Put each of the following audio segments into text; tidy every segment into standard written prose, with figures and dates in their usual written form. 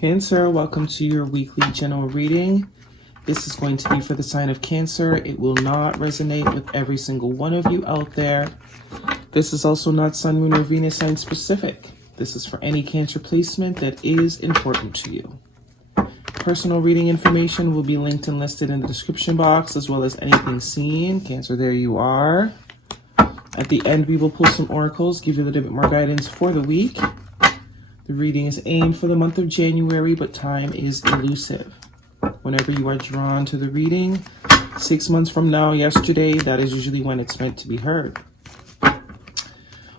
Cancer, welcome to your weekly general reading. This is going to be for the sign of Cancer. It will not resonate with every single one of you out there. This is also not Sun, Moon, or Venus sign specific. This is for any Cancer placement that is important to you. Personal reading information will be linked and listed in the description box, as well as anything seen. Cancer, there you are. At the end, we will pull some oracles, give you a little bit more guidance for the week. The reading is aimed for the month of January, but time is elusive. Whenever you are drawn to the reading, 6 months from now, yesterday, that is usually when it's meant to be heard.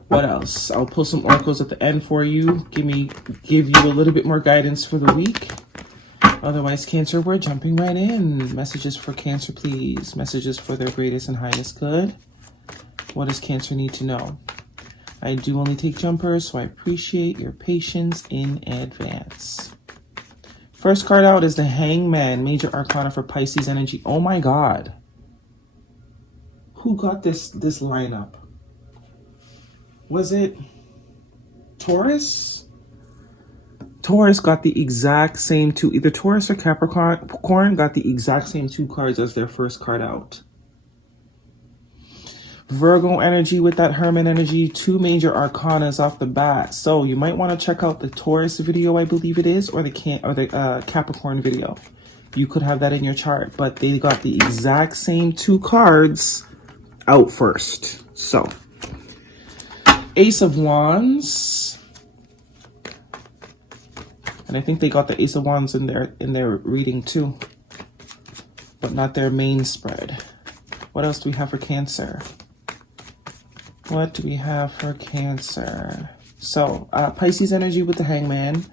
What else? I'll pull some oracles at the end for you. Give you a little bit more guidance for the week. Otherwise, Cancer, we're jumping right in. Messages for Cancer, please. Messages for their greatest and highest good. What does Cancer need to know? I do only take jumpers, so I appreciate your patience in advance. First card out is the Hangman, Major Arcana for Pisces energy. Oh my God. Who got this lineup? Was it Taurus? Taurus got the exact same two, either Taurus or Capricorn got the exact same two cards as their first card out. Virgo energy with that Hermit energy, two major arcanas off the bat. So you might want to check out the Taurus video, I believe it is, or the Capricorn video. You could have that in your chart, but they got the exact same two cards out first. So Ace of Wands, and I think they got the Ace of Wands in their reading too, but not their main spread. What else do we have for Cancer? What do we have for Cancer? So, Pisces energy with the Hangman,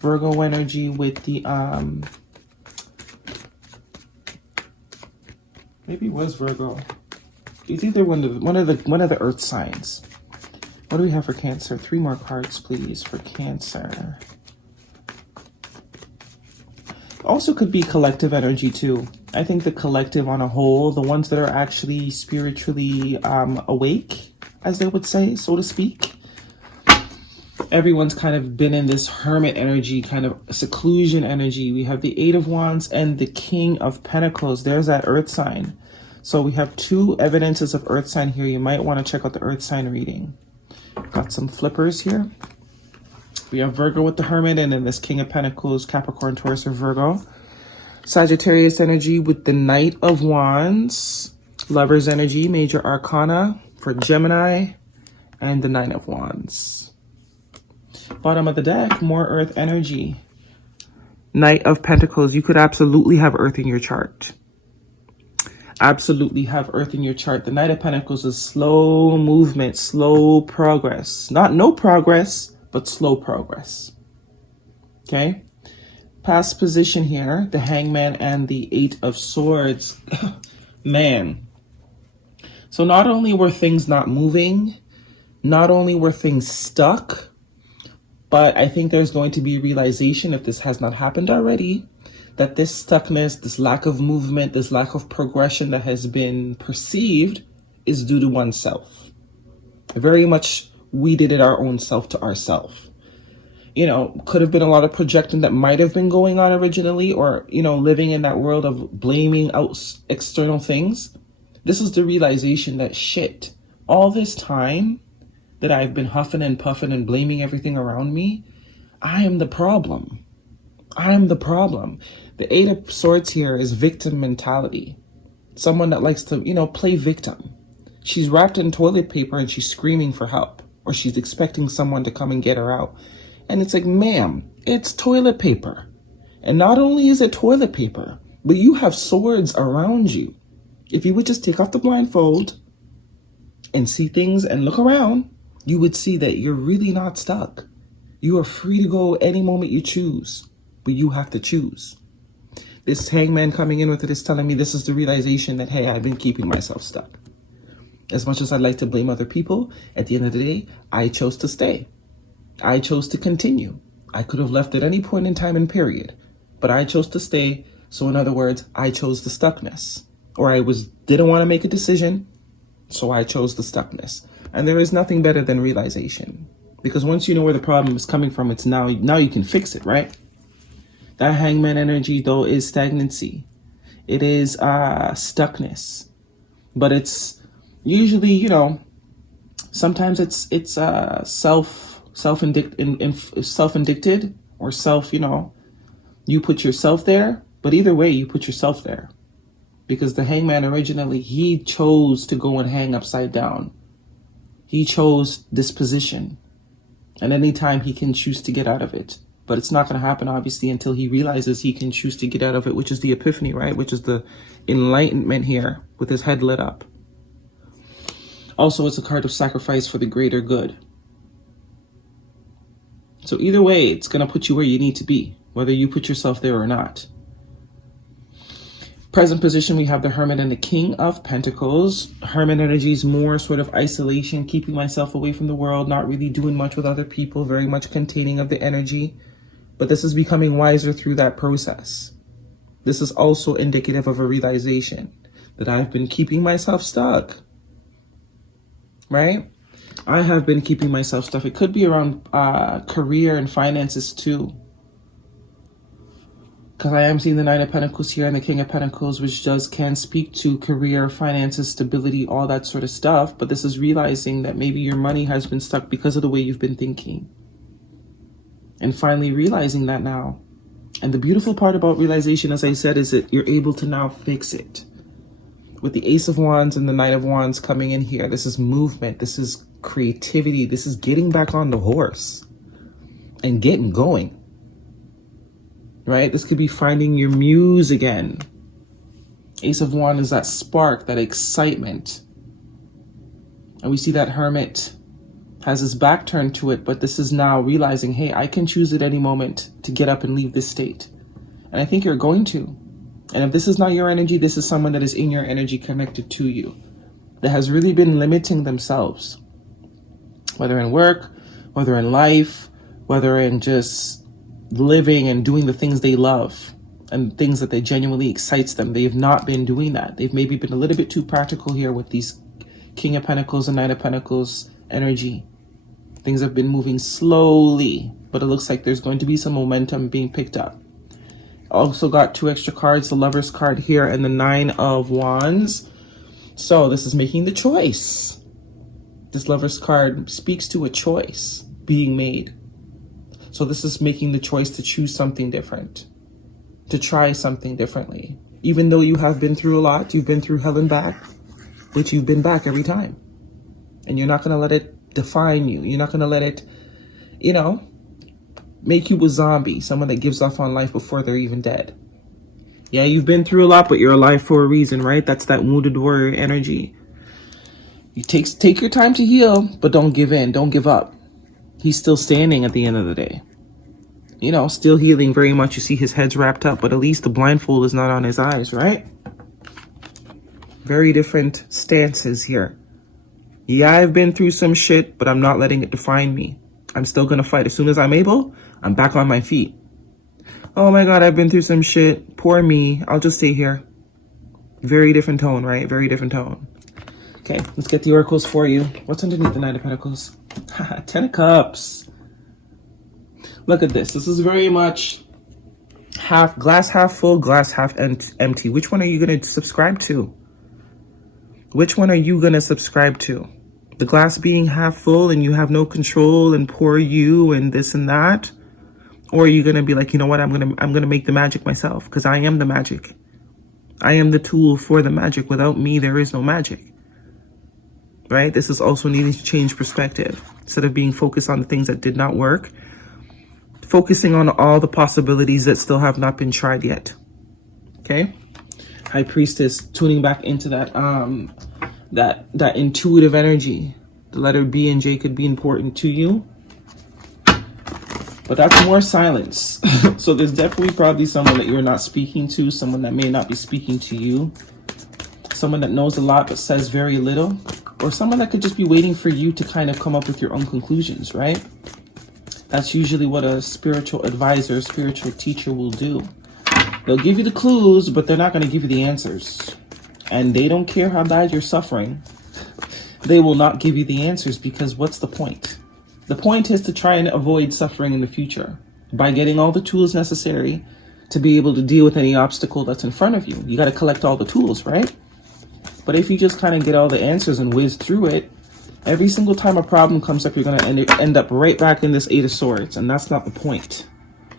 Virgo energy with the, maybe it was Virgo. It's either one of the earth signs. What do we have for Cancer? 3 more cards, please, for Cancer. Also could be collective energy too. I think the collective on a whole, the ones that are actually spiritually awake, as they would say, so to speak. Everyone's kind of been in this hermit energy, kind of seclusion energy. We have the 8 of Wands and the King of Pentacles. There's that earth sign. So we have 2 evidences of earth sign here. You might want to check out the earth sign reading. Got some flippers here. We have Virgo with the Hermit, and then this King of Pentacles, Capricorn, Taurus, or Virgo. Sagittarius energy with the Knight of Wands. Lover's energy, Major Arcana for Gemini, and the 9 of Wands. Bottom of the deck, more earth energy. Knight of Pentacles. You could absolutely have earth in your chart. Absolutely have earth in your chart. The Knight of Pentacles is slow movement, slow progress. Not no progress, but slow progress. Okay? Past position here, the Hangman and the 8 of Swords. Man. So not only were things not moving, not only were things stuck, but I think there's going to be realization, if this has not happened already, that this stuckness, this lack of movement, this lack of progression that has been perceived is due to oneself. Very much we did it our own self to ourselves. You know, could have been a lot of projecting that might have been going on originally, or, you know, living in that world of blaming out external things. This is the realization that shit, all this time that I've been huffing and puffing and blaming everything around me, I am the problem. I am the problem. The 8 of Swords here is victim mentality. Someone that likes to, you know, play victim. She's wrapped in toilet paper and she's screaming for help, or she's expecting someone to come and get her out. And it's like, ma'am, it's toilet paper. And not only is it toilet paper, but you have swords around you. If you would just take off the blindfold and see things and look around, you would see that you're really not stuck. You are free to go any moment you choose, but you have to choose. This Hangman coming in with it is telling me this is the realization that, hey, I've been keeping myself stuck. As much as I'd like to blame other people, at the end of the day, I chose to stay. I chose to continue. I could have left at any point in time and period, but I chose to stay. So in other words, I chose the stuckness. Or didn't want to make a decision, so I chose the stuckness. And there is nothing better than realization. Because once you know where the problem is coming from, it's now you can fix it, right? That Hangman energy, though, is stagnancy. It is stuckness. But it's usually, you know, sometimes it's self-indicted or self, you know, you put yourself there. But either way, you put yourself there. Because the Hangman originally, he chose to go and hang upside down. He chose this position. And anytime he can choose to get out of it. But it's not going to happen, obviously, until he realizes he can choose to get out of it, which is the epiphany, right? Which is the enlightenment here with his head lit up. Also, it's a card of sacrifice for the greater good. So either way, it's going to put you where you need to be, whether you put yourself there or not. Present position, we have the Hermit and the King of Pentacles. Hermit energy is more sort of isolation, keeping myself away from the world, not really doing much with other people, very much containing of the energy. But this is becoming wiser through that process. This is also indicative of a realization that I've been keeping myself stuck. Right? I have been keeping myself stuck. It could be around career and finances too. Because I am seeing the Knight of Pentacles here and the King of Pentacles, which can speak to career, finances, stability, all that sort of stuff. But this is realizing that maybe your money has been stuck because of the way you've been thinking. And finally realizing that now. And the beautiful part about realization, as I said, is that you're able to now fix it. With the Ace of Wands and the Knight of Wands coming in here, this is movement. This is creativity. This is getting back on the horse and getting going. Right? This could be finding your muse again. Ace of Wands is that spark, that excitement. And we see that Hermit has his back turned to it, but this is now realizing, hey, I can choose at any moment to get up and leave this state. And I think you're going to. And if this is not your energy, this is someone that is in your energy connected to you, that has really been limiting themselves, whether in work, whether in life, whether in just living and doing the things they love and things that they genuinely excites them. They have not been doing that. They've maybe been a little bit too practical here with these King of Pentacles and Knight of Pentacles energy. Things have been moving slowly, but it looks like there's going to be some momentum being picked up. Also got 2 extra cards, the Lover's card here and the 9 of Wands. So this is making the choice. This Lover's card speaks to a choice being made. So this is making the choice to choose something different, to try something differently. Even though you have been through a lot, you've been through hell and back, but you've been back every time. And you're not going to let it define you. You're not going to let it, you know, make you a zombie, someone that gives up on life before they're even dead. Yeah, you've been through a lot, but you're alive for a reason, right? That's that wounded warrior energy. You take your time to heal, but don't give in, don't give up. He's still standing at the end of the day. You know, still healing very much. You see his head's wrapped up, but at least the blindfold is not on his eyes, right? Very different stances here. Yeah, I've been through some shit, but I'm not letting it define me. I'm still going to fight. As soon as I'm able, I'm back on my feet. Oh my God, I've been through some shit. Poor me. I'll just stay here. Very different tone, right? Very different tone. Okay, let's get the oracles for you. What's underneath the Knight of Pentacles? 10 of Cups. Look at this. This is very much glass half full, glass half empty. Which one are you going to subscribe to? Which one are you going to subscribe to? The glass being half full and you have no control and poor you and this and that? Or are you going to be like, you know what? I'm going to make the magic myself, because I am the magic. I am the tool for the magic. Without me, there is no magic. Right? This is also needing to change perspective. Instead of being focused on the things that did not work, focusing on all the possibilities that still have not been tried yet. Okay? High Priestess, tuning back into that that intuitive energy. The letter B and J could be important to you, but that's more silence. So there's definitely probably someone that you're not speaking to, someone that may not be speaking to you, someone that knows a lot but says very little, or someone that could just be waiting for you to kind of come up with your own conclusions, right? That's usually what a spiritual advisor, spiritual teacher will do. They'll give you the clues, but they're not going to give you the answers. And they don't care how bad you're suffering. They will not give you the answers, because what's the point? The point is to try and avoid suffering in the future by getting all the tools necessary to be able to deal with any obstacle that's in front of you. You got to collect all the tools, right? But if you just kind of get all the answers and whiz through it, every single time a problem comes up, you're going to end up right back in this Eight of Swords. And that's not the point.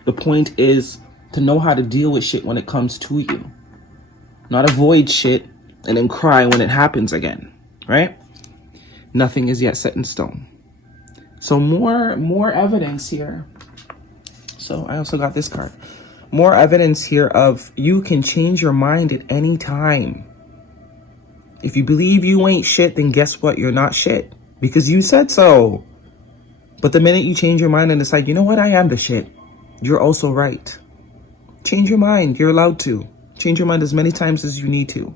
The point is to know how to deal with shit when it comes to you. Not avoid shit and then cry when it happens again, right? Nothing is yet set in stone. So more evidence here. So I also got this card. More evidence here of you can change your mind at any time. If you believe you ain't shit, then guess what? You're not shit. Because you said so. But the minute you change your mind and decide, you know what? I am the shit. You're also right. Change your mind. You're allowed to. Change your mind as many times as you need to.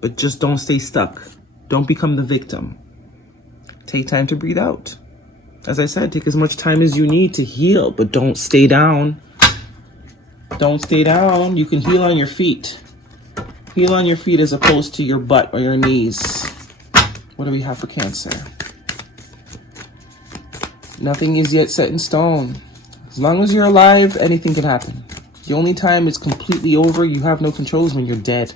But just don't stay stuck. Don't become the victim. Take time to breathe out. As I said, take as much time as you need to heal, but don't stay down. Don't stay down. You can heal on your feet. Heal on your feet as opposed to your butt or your knees. What do we have for Cancer? Nothing is yet set in stone. As long as you're alive, anything can happen. The only time it's completely over, you have no control, is when you're dead.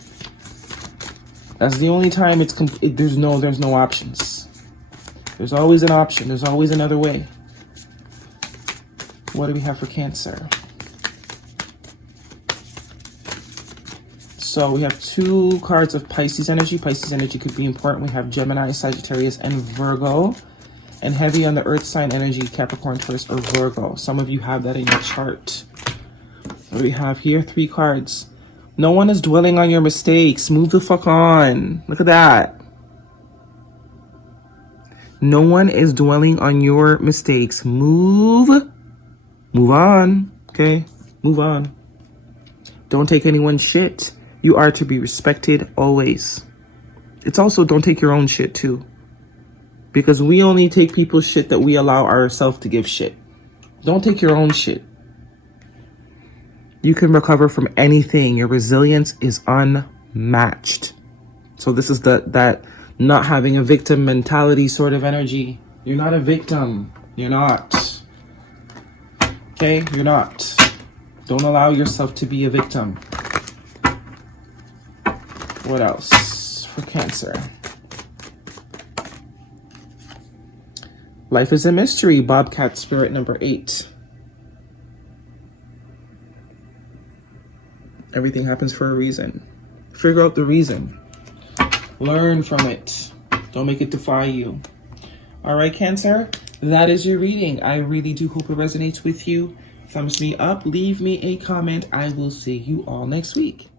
That's the only time there's no options. There's always an option. There's always another way. What do we have for Cancer? So we have 2 cards of Pisces energy. Pisces energy could be important. We have Gemini, Sagittarius, and Virgo. And heavy on the earth sign energy, Capricorn, Taurus, or Virgo. Some of you have that in your chart. What do we have here? 3 cards. No one is dwelling on your mistakes. Move the fuck on. Look at that. No one is dwelling on your mistakes. Move on. Okay? Move on. Don't take anyone's shit. You are to be respected always. It's also don't take your own shit too. Because we only take people's shit that we allow ourselves to give shit. Don't take your own shit. You can recover from anything. Your resilience is unmatched. So this is that not having a victim mentality sort of energy. You're not a victim. You're not. Okay? You're not. Don't allow yourself to be a victim. What else for Cancer? Life is a mystery. Bobcat spirit number 8. Everything happens for a reason. Figure out the reason. Learn from it. Don't make it defy you. All right, Cancer, that is your reading. I really do hope it resonates with you. Thumbs me up. Leave me a comment. I will see you all next week.